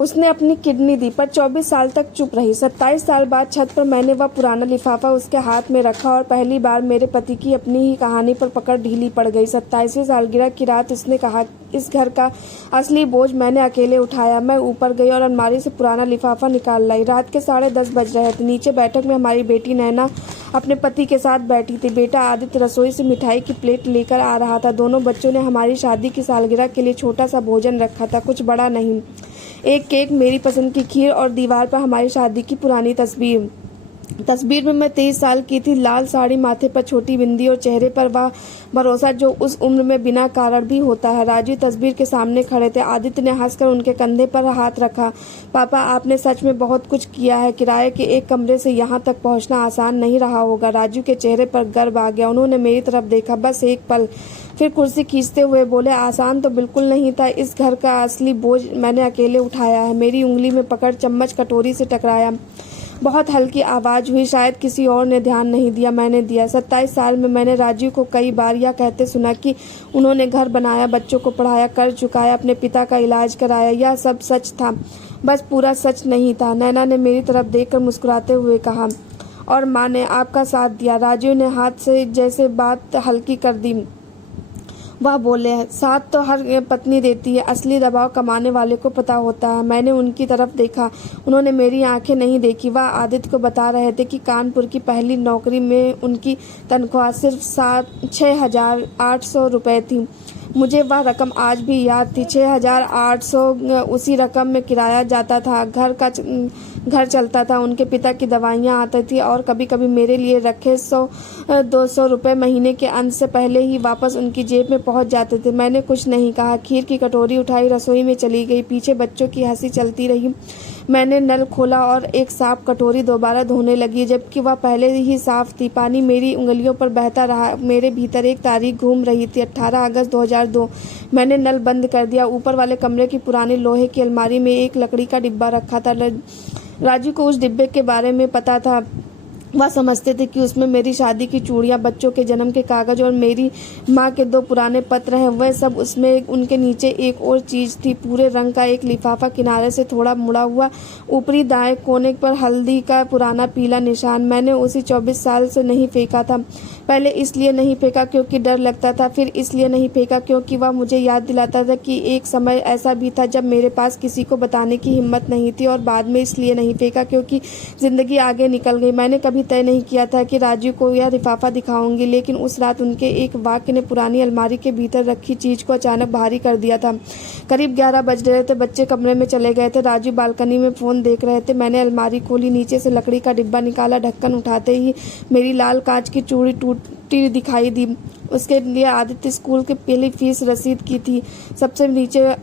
उसने अपनी किडनी दी, पर 24 साल तक चुप रही। 27 साल बाद छत पर मैंने वह पुराना लिफाफा उसके हाथ में रखा और पहली बार मेरे पति की अपनी ही कहानी पर पकड़ ढीली पड़ गई। 27वीं सालगिरह की रात उसने कहा, इस घर का असली बोझ मैंने अकेले उठाया। मैं ऊपर गई और अलमारी से पुराना लिफाफा निकाल लाई। रात के 10:30 बज रहे थे। नीचे बैठक में हमारी बेटी नैना अपने पति के साथ बैठी थी। बेटा आदित्य रसोई से मिठाई की प्लेट लेकर आ रहा था। दोनों बच्चों ने हमारी शादी की सालगिरह के लिए छोटा सा भोजन रखा था, कुछ बड़ा नहीं। एक केक, मेरी पसंद की खीर और दीवार पर हमारी शादी की पुरानी तस्वीर में मैं 23 साल की थी। लाल साड़ी, माथे पर छोटी बिंदी और चेहरे पर वह भरोसा जो उस उम्र में बिना कारण भी होता है। राजू तस्वीर के सामने खड़े थे। आदित्य ने हंसकर उनके कंधे पर हाथ रखा। पापा, आपने सच में बहुत कुछ किया है। किराए के एक कमरे से यहाँ तक पहुँचना आसान नहीं रहा होगा। राजू के चेहरे पर गर्व आ गया। उन्होंने मेरी तरफ देखा, बस एक पल, फिर कुर्सी खींचते हुए बोले, आसान तो बिल्कुल नहीं था। इस घर का असली बोझ मैंने अकेले उठाया है। मेरी उंगली में पकड़ चम्मच कटोरी से टकराया। बहुत हल्की आवाज हुई, शायद किसी और ने ध्यान नहीं दिया, मैंने दिया। 27 साल में मैंने राजू को कई बार यह कहते सुना कि उन्होंने घर बनाया, बच्चों को पढ़ाया, कर्ज चुकाया, अपने पिता का इलाज कराया। यह सब सच था, बस पूरा सच नहीं था। नैना ने मेरी तरफ देखकर मुस्कुराते हुए कहा, और माँ ने आपका साथ दिया। राजू ने हाथ से जैसे बात हल्की कर दी। वह बोले, साथ तो हर पत्नी देती है, असली दबाव कमाने वाले को पता होता है। मैंने उनकी तरफ देखा। उन्होंने मेरी आंखें नहीं देखी। वह आदित्य को बता रहे थे कि कानपुर की पहली नौकरी में उनकी तनख्वाह सिर्फ 6,800 रुपये थी। मुझे वह रकम आज भी याद थी। 6,800 उसी रकम में किराया जाता था, घर चलता था, उनके पिता की दवाइयाँ आती थी और कभी कभी मेरे लिए रखे 100-200 रुपये महीने के अंत से पहले ही वापस उनकी जेब में पहुंच जाते थे। मैंने कुछ नहीं कहा। खीर की कटोरी उठाई, रसोई में चली गई। पीछे बच्चों की हंसी चलती रही। मैंने नल खोला और एक साफ कटोरी दोबारा धोने लगी, जबकि वह पहले ही साफ थी। पानी मेरी उंगलियों पर बहता रहा। मेरे भीतर एक तारीख घूम रही थी, 18 अगस्त 2002। मैंने नल बंद कर दिया। ऊपर वाले कमरे की पुरानी लोहे की अलमारी में एक लकड़ी का डिब्बा रखा था। राजू को उस डिब्बे के बारे में पता था। वह समझते थे कि उसमें मेरी शादी की चूड़ियाँ, बच्चों के जन्म के कागज और मेरी माँ के 2 पुराने पत्र हैं, वह सब उसमें। उनके नीचे एक और चीज़ थी, भूरे रंग का एक लिफाफा, किनारे से थोड़ा मुड़ा हुआ, ऊपरी दाएं कोने पर हल्दी का पुराना पीला निशान। मैंने उसे 24 साल से नहीं फेंका था। पहले इसलिए नहीं फेंका क्योंकि डर लगता था, फिर इसलिए नहीं फेंका क्योंकि वह मुझे याद दिलाता था कि एक समय ऐसा भी था जब मेरे पास किसी को बताने की हिम्मत नहीं थी, और बाद में इसलिए नहीं फेंका क्योंकि जिंदगी आगे निकल गई। मैंने कभी तय नहीं किया था कि राजू को यह लिफाफा दिखाऊंगी, लेकिन उस रात उनके एक वाक्य ने पुरानी अलमारी के भीतर रखी चीज को अचानक भारी कर दिया था। करीब 11 बज रहे थे। बच्चे कमरे में चले गए थे। राजू बालकनी में फोन देख रहे थे। मैंने अलमारी खोली, नीचे से लकड़ी का डिब्बा निकाला। ढक्कन उठाते ही मेरी लाल कांच की चूड़ी टूटी दिखाई दी। उसके लिए आदित्य स्कूल की पहली फीस रसीद की थी। सबसे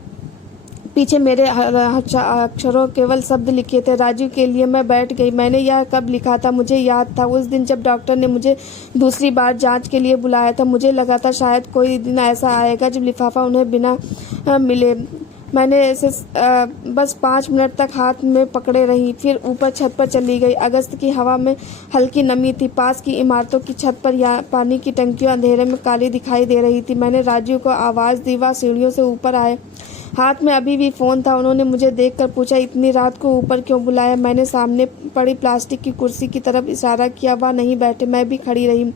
पीछे मेरे अक्षरों केवल शब्द लिखे थे, राजू के लिए। मैं बैठ गई। मैंने यह कब लिखा था? मुझे याद था, उस दिन जब डॉक्टर ने मुझे दूसरी बार जांच के लिए बुलाया था। मुझे लगा था शायद कोई दिन ऐसा आएगा जब लिफाफा उन्हें बिना मिले। मैंने इसे बस 5 मिनट तक हाथ में पकड़े रही, फिर ऊपर छत पर चली गई। अगस्त की हवा में हल्की नमी थी। पास की इमारतों की छत पर पानी की टंकियां अंधेरे में काली दिखाई दे रही थी। मैंने राजू को आवाज़ दी, वह सीढ़ियों से ऊपर आए। हाथ में अभी भी फ़ोन था। उन्होंने मुझे देखकर पूछा, इतनी रात को ऊपर क्यों बुलाया? मैंने सामने पड़ी प्लास्टिक की कुर्सी की तरफ इशारा किया। वह नहीं बैठे, मैं भी खड़ी रही।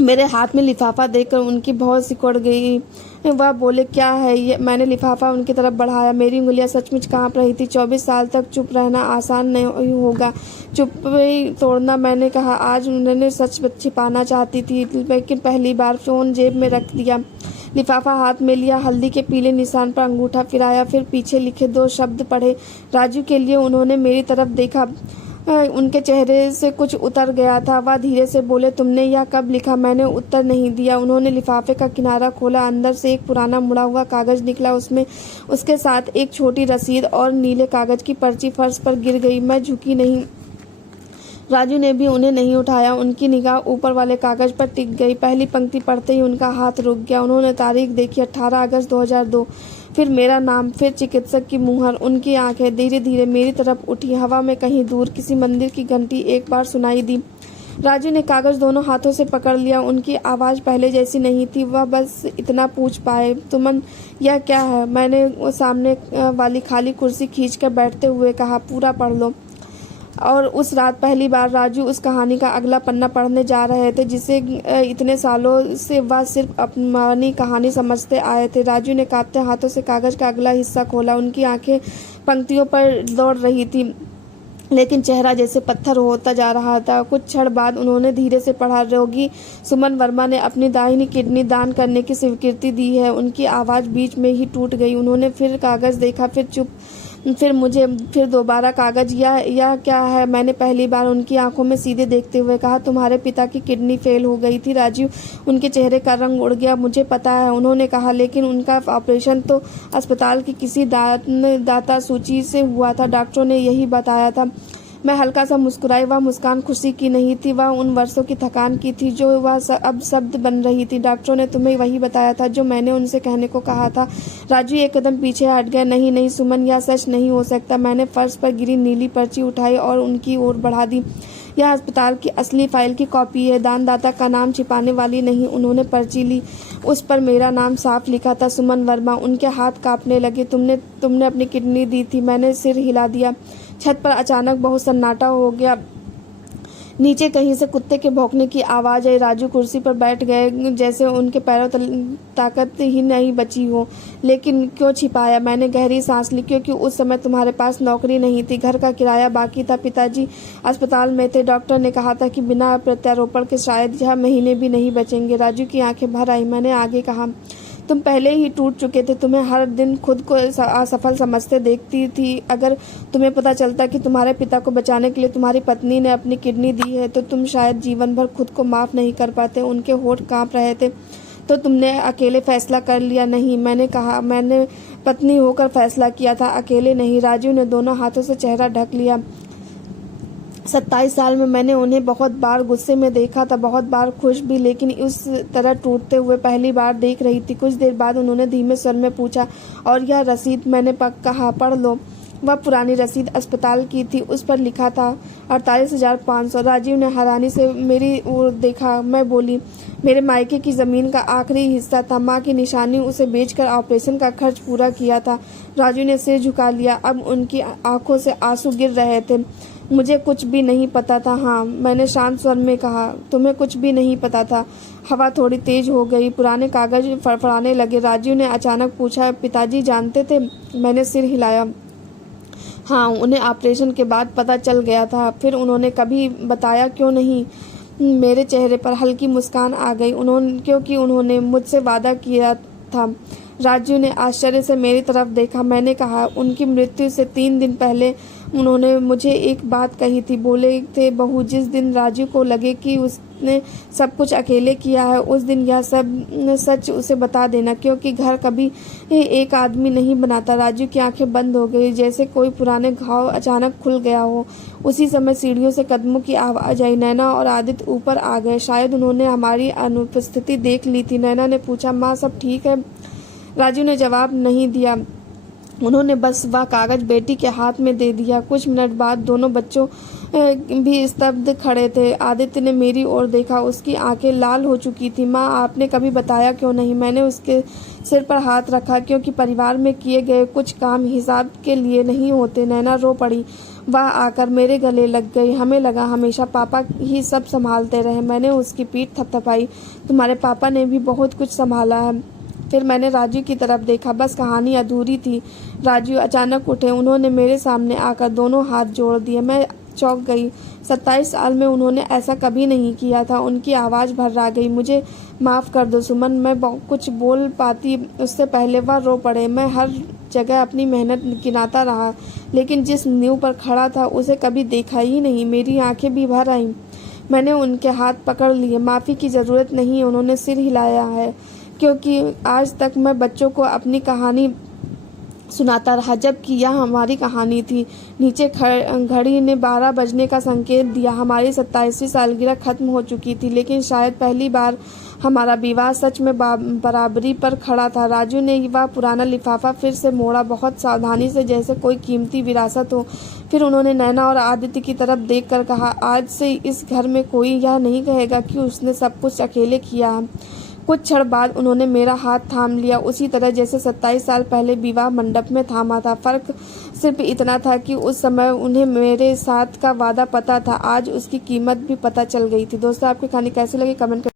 मेरे हाथ में लिफाफा देखकर उनकी बहुत सिकुड़ गई। वह बोले, क्या है ये? मैंने लिफाफा उनकी तरफ बढ़ाया। मेरी उंगलियां सचमुच कांप रही थी। 24 साल तक चुप रहना आसान नहीं होगा, चुप तोड़ना। मैंने कहा, आज उन्होंने सच छिपाना चाहती थी, लेकिन पहली बार फ़ोन जेब में रख दिया। लिफाफा हाथ में लिया, हल्दी के पीले निशान पर अंगूठा फिराया, फिर पीछे लिखे 2 शब्द पढ़े, राजू के लिए। उन्होंने मेरी तरफ देखा। उनके चेहरे से कुछ उतर गया था। वह धीरे से बोले, तुमने यह कब लिखा? मैंने उत्तर नहीं दिया। उन्होंने लिफाफे का किनारा खोला। अंदर से एक पुराना मुड़ा हुआ कागज निकला। उसमें उसके साथ एक छोटी रसीद और नीले कागज की पर्ची फर्श पर गिर गई। मैं झुकी नहीं। राजू ने भी उन्हें नहीं उठाया। उनकी निगाह ऊपर वाले कागज पर टिक गई। पहली पंक्ति पढ़ते ही उनका हाथ रुक गया। उन्होंने तारीख देखी, 18 अगस्त 2002। फिर मेरा नाम, फिर चिकित्सक की मुहर। उनकी आंखें धीरे धीरे मेरी तरफ उठी। हवा में कहीं दूर किसी मंदिर की घंटी एक बार सुनाई दी। राजू ने कागज दोनों हाथों से पकड़ लिया। उनकी आवाज़ पहले जैसी नहीं थी। वह बस इतना पूछ पाए, तुमन यह क्या है? मैंने वो सामने वाली खाली कुर्सी खींचकर बैठते हुए कहा, पूरा पढ़ लो। और उस रात पहली बार राजू उस कहानी का अगला पन्ना पढ़ने जा रहे थे जिसे इतने सालों से वह सिर्फ अपनी कहानी समझते आए थे। राजू ने कांपते हाथों से कागज का अगला हिस्सा खोला। उनकी आंखें पंक्तियों पर दौड़ रही थी, लेकिन चेहरा जैसे पत्थर होता जा रहा था। कुछ क्षण बाद उन्होंने धीरे से पढ़ा, रोगी सुमन वर्मा ने अपनी दाहिनी किडनी दान करने की स्वीकृति दी है। उनकी आवाज़ बीच में ही टूट गई। उन्होंने फिर कागज देखा, फिर चुप, फिर मुझे, फिर दोबारा कागज। यह क्या है? मैंने पहली बार उनकी आंखों में सीधे देखते हुए कहा, तुम्हारे पिता की किडनी फेल हो गई थी राजीव। उनके चेहरे का रंग उड़ गया। मुझे पता है, उन्होंने कहा, लेकिन उनका ऑपरेशन तो अस्पताल की किसी दाता सूची से हुआ था। डॉक्टरों ने यही बताया था। मैं हल्का सा मुस्कुराई। वह मुस्कान खुशी की नहीं थी, वह उन वर्षों की थकान की थी जो वह अब शब्द बन रही थी। डॉक्टरों ने तुम्हें वही बताया था जो मैंने उनसे कहने को कहा था। राजू एक कदम पीछे हट गया। नहीं नहीं सुमन, यह सच नहीं हो सकता। मैंने फर्श पर गिरी नीली पर्ची उठाई और उनकी ओर बढ़ा दी। यह अस्पताल की असली फाइल की कॉपी है, दानदाता का नाम छिपाने वाली नहीं। उन्होंने पर्ची ली, उस पर मेरा नाम साफ लिखा था, सुमन वर्मा। उनके हाथ कांपने लगे। तुमने अपनी किडनी दी थी? मैंने सिर हिला दिया। छत पर अचानक बहुत सन्नाटा हो गया। नीचे कहीं से कुत्ते के भौंकने की आवाज़ आई। राजू कुर्सी पर बैठ गए जैसे उनके पैरों ताकत ही नहीं बची हो। लेकिन क्यों छिपाया? मैंने गहरी सांस ली। क्योंकि उस समय तुम्हारे पास नौकरी नहीं थी, घर का किराया बाकी था, पिताजी अस्पताल में थे। डॉक्टर ने कहा था कि बिना प्रत्यारोपण के शायद यह महीने भी नहीं बचेंगे। राजू की आंखें भर आई। मैंने आगे कहा, तुम पहले ही टूट चुके थे। तुम्हें हर दिन खुद को असफल समझते देखती थी। अगर तुम्हें पता चलता कि तुम्हारे पिता को बचाने के लिए तुम्हारी पत्नी ने अपनी किडनी दी है तो तुम शायद जीवन भर खुद को माफ़ नहीं कर पाते। उनके होठ कांप रहे थे। तो तुमने अकेले फैसला कर लिया? नहीं, मैंने कहा, मैंने पत्नी होकर फैसला किया था, अकेले नहीं। राजू ने दोनों हाथों से चेहरा ढक लिया। 27 साल में मैंने उन्हें बहुत बार गुस्से में देखा था, बहुत बार खुश भी, लेकिन उस तरह टूटते हुए पहली बार देख रही थी। कुछ देर बाद उन्होंने धीमे स्वर में पूछा, और यह रसीद? मैंने कहा, पढ़ लो। वह पुरानी रसीद अस्पताल की थी। उस पर लिखा था 48,500। राजीव ने हैरानी से मेरी ओर देखा। मैं बोली, मेरे मायके की ज़मीन का आखिरी हिस्सा था। माँ की निशानी, उसे बेचकर ऑपरेशन का खर्च पूरा किया था। राजू ने सिर झुका लिया। अब उनकी आंखों से आंसू गिर रहे थे। मुझे कुछ भी नहीं पता था। हाँ, मैंने शांत स्वर में कहा, तुम्हें कुछ भी नहीं पता था। हवा थोड़ी तेज हो गई। पुराने कागज फड़फड़ाने लगे। राजू ने अचानक पूछा, पिताजी जानते थे? मैंने सिर हिलाया। हाँ, उन्हें ऑपरेशन के बाद पता चल गया था। फिर उन्होंने कभी बताया क्यों नहीं? मेरे चेहरे पर हल्की मुस्कान आ गई। क्योंकि उन्होंने मुझसे वादा किया था। राजू ने आश्चर्य से मेरी तरफ देखा। मैंने कहा, उनकी मृत्यु से 3 दिन पहले उन्होंने मुझे एक बात कही थी। बोले थे, बहू, जिस दिन राजू को लगे कि उसने सब कुछ अकेले किया है, उस दिन यह सब सच उसे बता देना, क्योंकि घर कभी एक आदमी नहीं बनाता। राजू की आंखें बंद हो गई, जैसे कोई पुराने घाव अचानक खुल गया हो। उसी समय सीढ़ियों से कदमों की आवाज़ आई। नैना और आदित्य ऊपर आ गए। शायद उन्होंने हमारी अनुपस्थिति देख ली थी। नैना ने पूछा, माँ सब ठीक है? राजू ने जवाब नहीं दिया। उन्होंने बस वह कागज बेटी के हाथ में दे दिया। कुछ मिनट बाद दोनों बच्चों भी स्तब्ध खड़े थे। आदित्य ने मेरी ओर देखा। उसकी आंखें लाल हो चुकी थी। माँ, आपने कभी बताया क्यों नहीं? मैंने उसके सिर पर हाथ रखा। क्योंकि परिवार में किए गए कुछ काम हिसाब के लिए नहीं होते। नैना रो पड़ी। वह आकर मेरे गले लग गई। हमें लगा हमेशा पापा ही सब संभालते रहे। मैंने उसकी पीठ थपथपाई। तुम्हारे पापा ने भी बहुत कुछ संभाला है। फिर मैंने राजू की तरफ देखा। बस कहानी अधूरी थी। राजू अचानक उठे। उन्होंने मेरे सामने आकर दोनों हाथ जोड़ दिए। मैं चौंक गई। 27 साल में उन्होंने ऐसा कभी नहीं किया था। उनकी आवाज़ भर्रा गई। मुझे माफ़ कर दो सुमन। मैं कुछ बोल पाती उससे पहले वह रो पड़े। मैं हर जगह अपनी मेहनत गिनाता रहा, लेकिन जिस नींव पर खड़ा था उसे कभी देखा ही नहीं। मेरी आंखें भी भर आईं। मैंने उनके हाथ पकड़ लिए। माफ़ी की ज़रूरत नहीं। उन्होंने सिर हिलाया है। क्योंकि आज तक मैं बच्चों को अपनी कहानी सुनाता रहा, जबकि यह हमारी कहानी थी। नीचे घड़ी ने 12 बजने का संकेत दिया। हमारी 27वीं सालगिरह खत्म हो चुकी थी, लेकिन शायद पहली बार हमारा विवाह सच में बराबरी पर खड़ा था। राजू ने वह पुराना लिफाफा फिर से मोड़ा, बहुत सावधानी से, जैसे कोई कीमती विरासत हो। फिर उन्होंने नैना और आदित्य की तरफ देखकर कहा, आज से इस घर में कोई यह नहीं कहेगा कि उसने सब कुछ अकेले किया है। कुछ क्षण बाद उन्होंने मेरा हाथ थाम लिया, उसी तरह जैसे 27 साल पहले विवाह मंडप में थामा था। फर्क सिर्फ इतना था कि उस समय उन्हें मेरे साथ का वादा पता था, आज उसकी कीमत भी पता चल गई थी। दोस्तों, आपकी कहानी कैसी लगी कमेंट